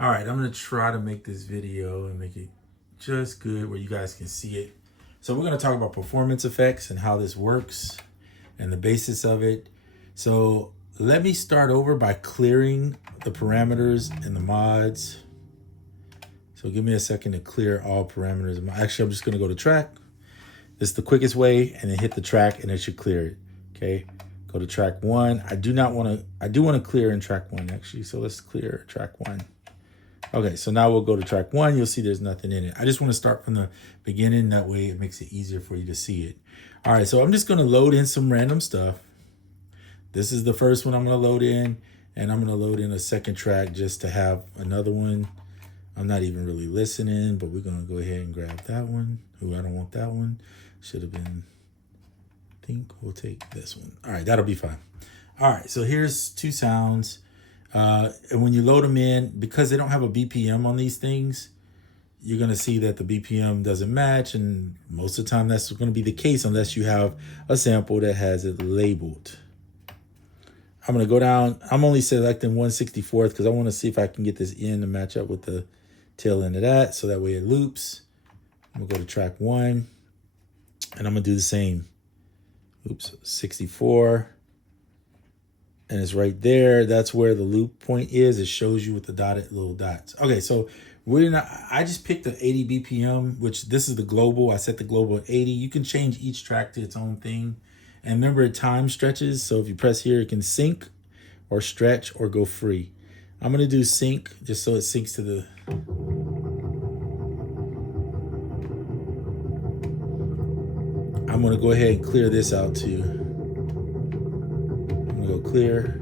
All right, I'm gonna try to make this video and make it just good where you guys can see it. So we're gonna talk about performance effects and how this works and the basis of it. So let me start over by clearing the parameters and the mods. So give me a second to clear all parameters. Actually, I'm just gonna go to track. This is the quickest way, and then hit the track and it should clear it, okay? Go to track 1. I do want to clear in track 1 actually. So let's clear track 1. Okay, so now we'll go to track 1. You'll see there's nothing in it. I just want to start from the beginning. That way it makes it easier for you to see it. All right, so I'm just going to load in some random stuff. This is the first one I'm going to load in, and I'm going to load in a second track just to have another one. I'm not even really listening, but we're going to go ahead and grab that one. Ooh, I don't want that one. Should have been, I think we'll take this one. All right, that'll be fine. All right, so here's 2 sounds. And when you load them in, because they don't have a BPM on these things, you're going to see that the BPM doesn't match. And most of the time that's going to be the case unless you have a sample that has it labeled. I'm going to go down. I'm only selecting 1/64th because I want to see if I can get this in to match up with the tail end of that. So that way it loops. I'm going to go to track 1 and I'm going to do the same. Oops, 64. And it's right there. That's where the loop point is. It shows you with the dotted little dots. Okay, so I just picked the 80 BPM, which this is the global. I set the global at 80. You can change each track to its own thing. And remember, time stretches. So if you press here, it can sync or stretch or go free. I'm going to do sync just so it syncs to the... I'm going to go ahead and clear this out too. Go clear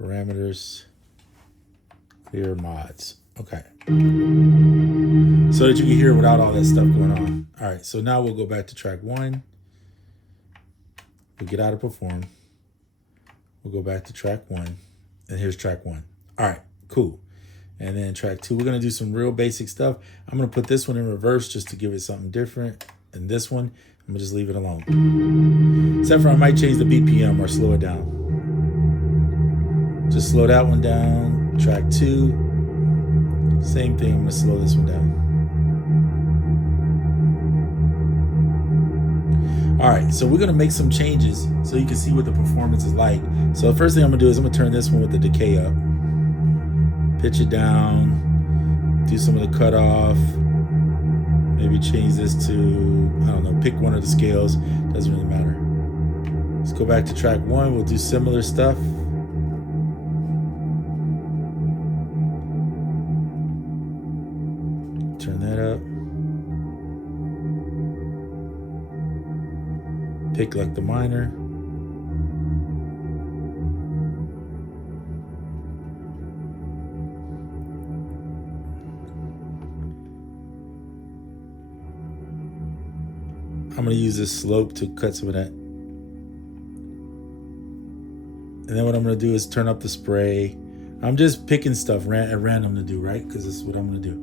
parameters, clear mods. Okay, so that you can hear without all that stuff going on. All right, so now we'll go back to track 1. We'll get out of perform. We'll go back to track 1, and here's track 1. All right, cool. And then track 2, we're gonna do some real basic stuff. I'm gonna put this one in reverse just to give it something different. And this one, I'm gonna just leave it alone. Except for I might change the BPM or slow it down. Just slow that one down. Track 2. Same thing, I'm gonna slow this one down. All right, so we're gonna make some changes so you can see what the performance is like. So the first thing I'm gonna do is I'm gonna turn this one with the decay up. Pitch it down, do some of the cutoff. Maybe change this to, I don't know, pick one of the scales. Doesn't really matter. Let's go back to track 1. We'll do similar stuff. Turn that up. Pick like the minor. I'm going to use this slope to cut some of that. And then what I'm going to do is turn up the spray. I'm just picking stuff at random to do, right? Because this is what I'm going to do.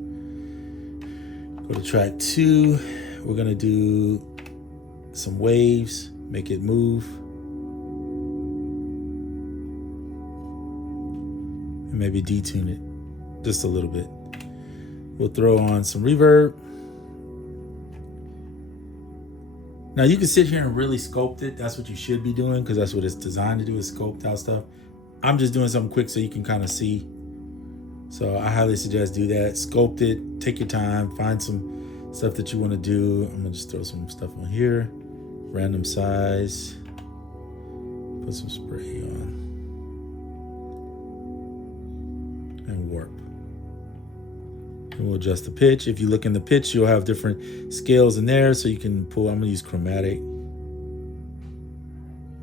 Go to track 2. We're going to do some waves, make it move. And maybe detune it just a little bit. We'll throw on some reverb. Now you can sit here and really sculpt it. That's what you should be doing because that's what it's designed to do, is sculpt out stuff. I'm just doing something quick so you can kind of see. So I highly suggest do that. Sculpt it, take your time, find some stuff that you want to do. I'm gonna just throw some stuff on here. Random size. Put some spray on. And warp. And we'll adjust the pitch. If you look in the pitch, you'll have different scales in there, so you can pull. I'm gonna use chromatic.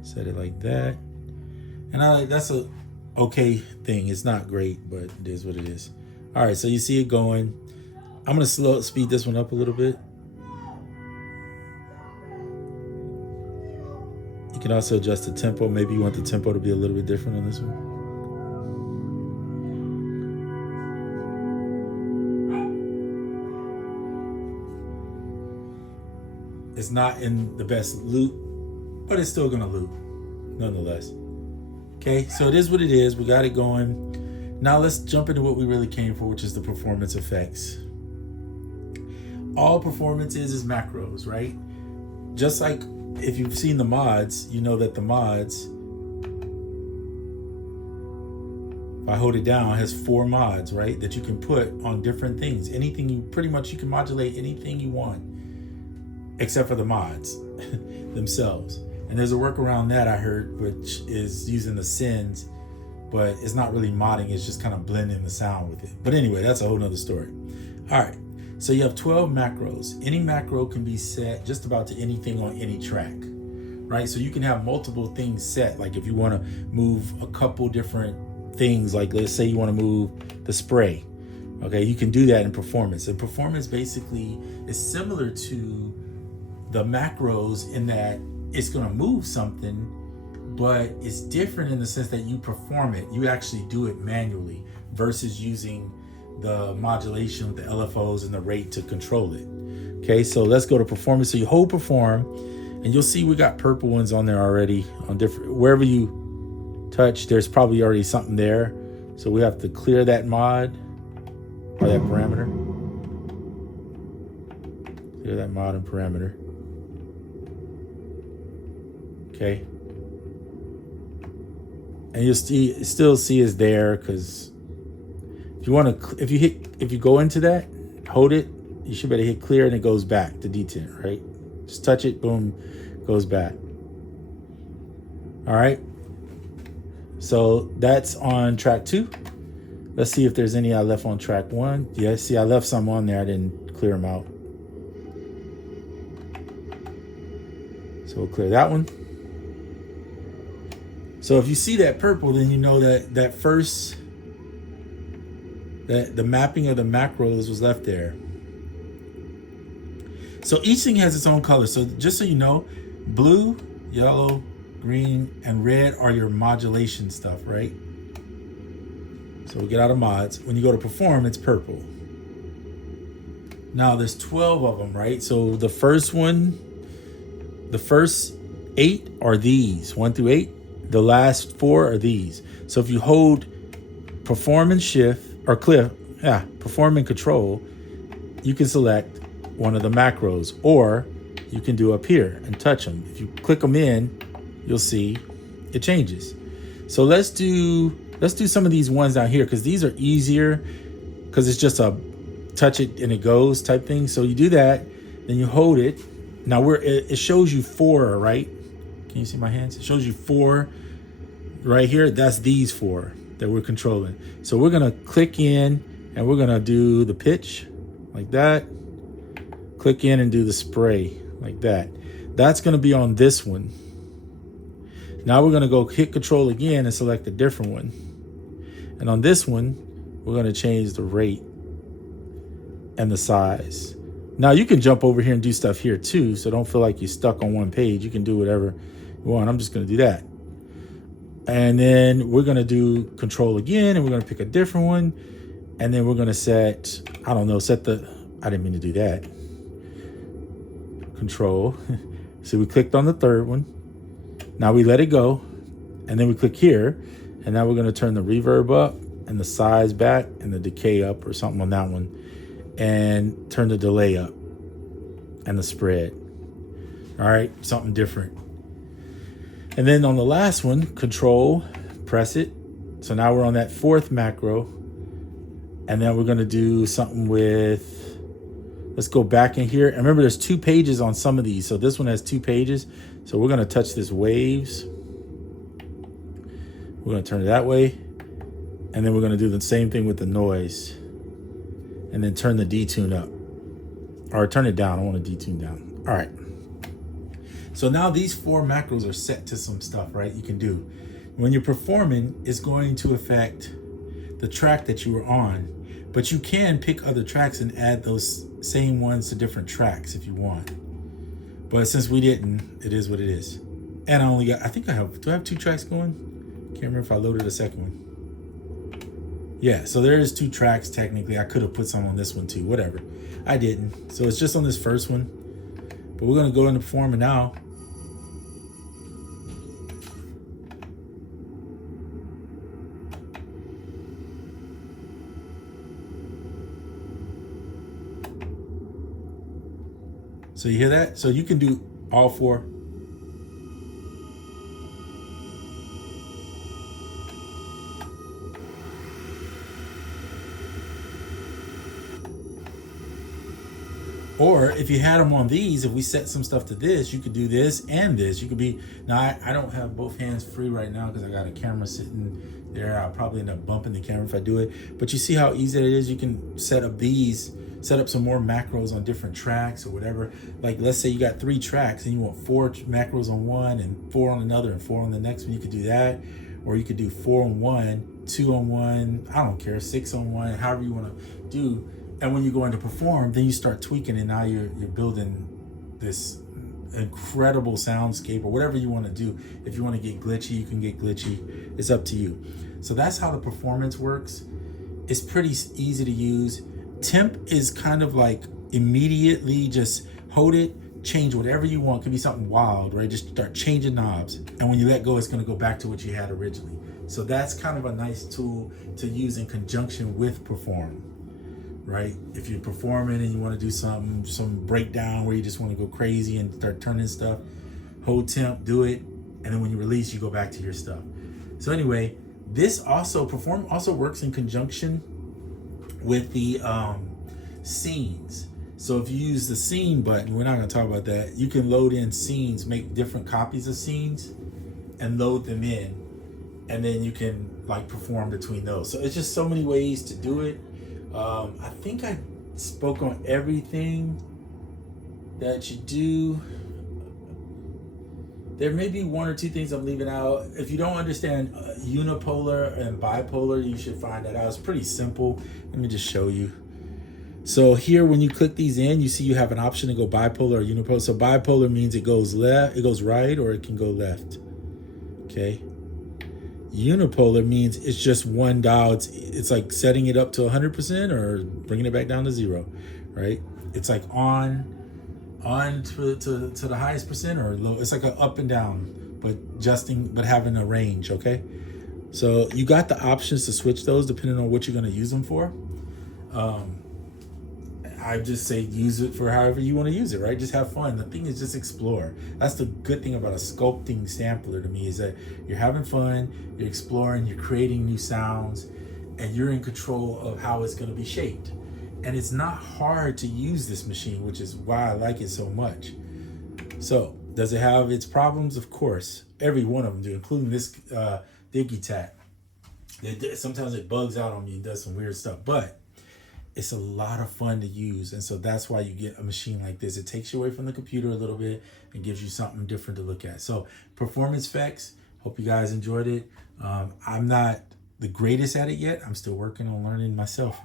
Set it like that. And that's a okay thing. It's not great, but it is what it is. All right, so you see it going. I'm gonna speed this one up a little bit. You can also adjust the tempo. Maybe you want the tempo to be a little bit different on this one. It's not in the best loop, but it's still gonna loop nonetheless. Okay, so it is what it is. We got it going. Now let's jump into what we really came for, which is the performance effects. All performance is macros, right? Just like if you've seen the mods, you know that the mods, if I hold it down, has 4 mods, right? That you can put on different things. Anything you, pretty much you can modulate anything you want, except for the mods themselves. And there's a workaround that I heard, which is using the sends, but it's not really modding, it's just kind of blending the sound with it. But anyway, that's a whole nother story. All right, so you have 12 macros. Any macro can be set just about to anything on any track, right? So you can have multiple things set. Like if you want to move a couple different things, like let's say you want to move the spray, okay, you can do that in performance. And performance basically is similar to the macros in that it's going to move something, but it's different in the sense that you perform it. You actually do it manually versus using the modulation with the LFOs and the rate to control it. Okay, so let's go to performance. So you hold perform, and you'll see we got purple ones on there already on different, wherever you touch, there's probably already something there. So we have to clear that mod or that parameter. Clear that mod and parameter. Okay. And you'll still see it's there, because if you want to, if you go into that, hold it, you should better hit clear and it goes back to detent, right? Just touch it, boom, goes back. All right. So that's on track 2. Let's see if there's any I left on track 1. Yeah, see, I left some on there. I didn't clear them out. So we'll clear that one. So if you see that purple, then you know that the mapping of the macros was left there. So each thing has its own color. So just so you know, blue, yellow, green, and red are your modulation stuff, right? So we'll get out of mods. When you go to perform, it's purple. Now there's 12 of them, right? So the first 8 are these, 1 through 8. The last 4 are these. So if you hold perform and shift, or perform and control, you can select one of the macros, or you can do up here and touch them. If you click them in, you'll see it changes. So let's do some of these ones down here, because these are easier, because it's just a touch it and it goes type thing. So you do that, then you hold it. Now it shows you 4, right? Can you see my hands? It shows you 4 right here. That's these 4 that we're controlling. So we're gonna click in and we're gonna do the pitch like that. Click in and do the spray like that. That's gonna be on this one. Now we're gonna go hit control again and select a different one. And on this one, we're gonna change the rate and the size. Now you can jump over here and do stuff here too, so don't feel like you're stuck on one page. You can do whatever you want. I'm just gonna do that. And then we're gonna do control again, and we're gonna pick a different one. And then we're gonna set, I don't know, I didn't mean to do that. Control. So we clicked on the third one. Now we let it go. And then we click here. And now we're gonna turn the reverb up and the size back and the decay up or something on that one. And turn the delay up and the spread. All right, something different. And then on the last one, control, press it. So now we're on that 4th macro. And then we're gonna do something with, let's go back in here. And remember, there's 2 pages on some of these. So this one has 2 pages. So we're gonna touch this waves. We're gonna turn it that way. And then we're gonna do the same thing with the noise. And then turn the detune up. Or turn it down, I want to detune down. All right. So now these 4 macros are set to some stuff, right? You can do. When you're performing, it's going to affect the track that you were on, but you can pick other tracks and add those same ones to different tracks if you want. But since we didn't, it is what it is. And I only got, do I have 2 tracks going? Can't remember if I loaded a second one. Yeah, so there is 2 tracks technically. I could have put some on this one too, whatever. I didn't. So it's just on this first one. But we're gonna go into performing now. So you hear that? So you can do all four. Or if you had them on these, if we set some stuff to this, you could do this and this. You could be, now I don't have both hands free right now because I got a camera sitting there. I'll probably end up bumping the camera if I do it. But you see how easy it is? You can set up these, set up some more macros on different tracks or whatever. Like let's say you got 3 tracks and you want 4 macros on one and 4 on another and 4 on the next one. You could do that. Or you could do 4 on one, 2 on one, I don't care, 6 on one, however you want to do. And when you go into perform, then you start tweaking, and now you're building this incredible soundscape or whatever you want to do. If you want to get glitchy, you can get glitchy. It's up to you. So that's how the performance works. It's pretty easy to use. Temp is kind of like immediately just hold it, change whatever you want. It could be something wild, right? Just start changing knobs. And when you let go, it's going to go back to what you had originally. So that's kind of a nice tool to use in conjunction with perform. Right? If you're performing and you want to do some breakdown where you just want to go crazy and start turning stuff, hold temp, do it, and then when you release, you go back to your stuff. So anyway, this also perform also works in conjunction with the scenes. So if you use the scene button, we're not going to talk about that. You can load in scenes, make different copies of scenes, and load them in, and then you can like perform between those. So it's just so many ways to do it. I think I spoke on everything that you do. There may be 1 or 2 things I'm leaving out. If you don't understand unipolar and bipolar, you should find that out. It's pretty simple. Let me just show you. So here, when you click these in, you see you have an option to go bipolar or unipolar. So bipolar means it goes left, it goes right, or it can go left. Okay. Unipolar means it's just one dial. It's like setting it up to 100% or bringing it back down to 0, right? It's like on to the highest percent or low. It's like an up and down, but having a range, okay? So you got the options to switch those depending on what you're going to use them for. I just say use it for however you want to use it, right? Just have fun. The thing is just explore. That's the good thing about a sculpting sampler to me, is that you're having fun, you're exploring, you're creating new sounds, and you're in control of how it's going to be shaped. And it's not hard to use this machine, which is why I like it so much. So does it have its problems? Of course. Every one of them do, including this Digitac. Sometimes it bugs out on me and does some weird stuff, but it's a lot of fun to use. And so that's why you get a machine like this. It takes you away from the computer a little bit and gives you something different to look at. So performance effects, hope you guys enjoyed it. I'm not the greatest at it yet. I'm still working on learning myself.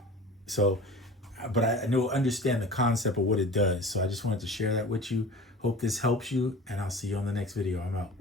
So, but I understand the concept of what it does. So I just wanted to share that with you. Hope this helps you, and I'll see you on the next video. I'm out.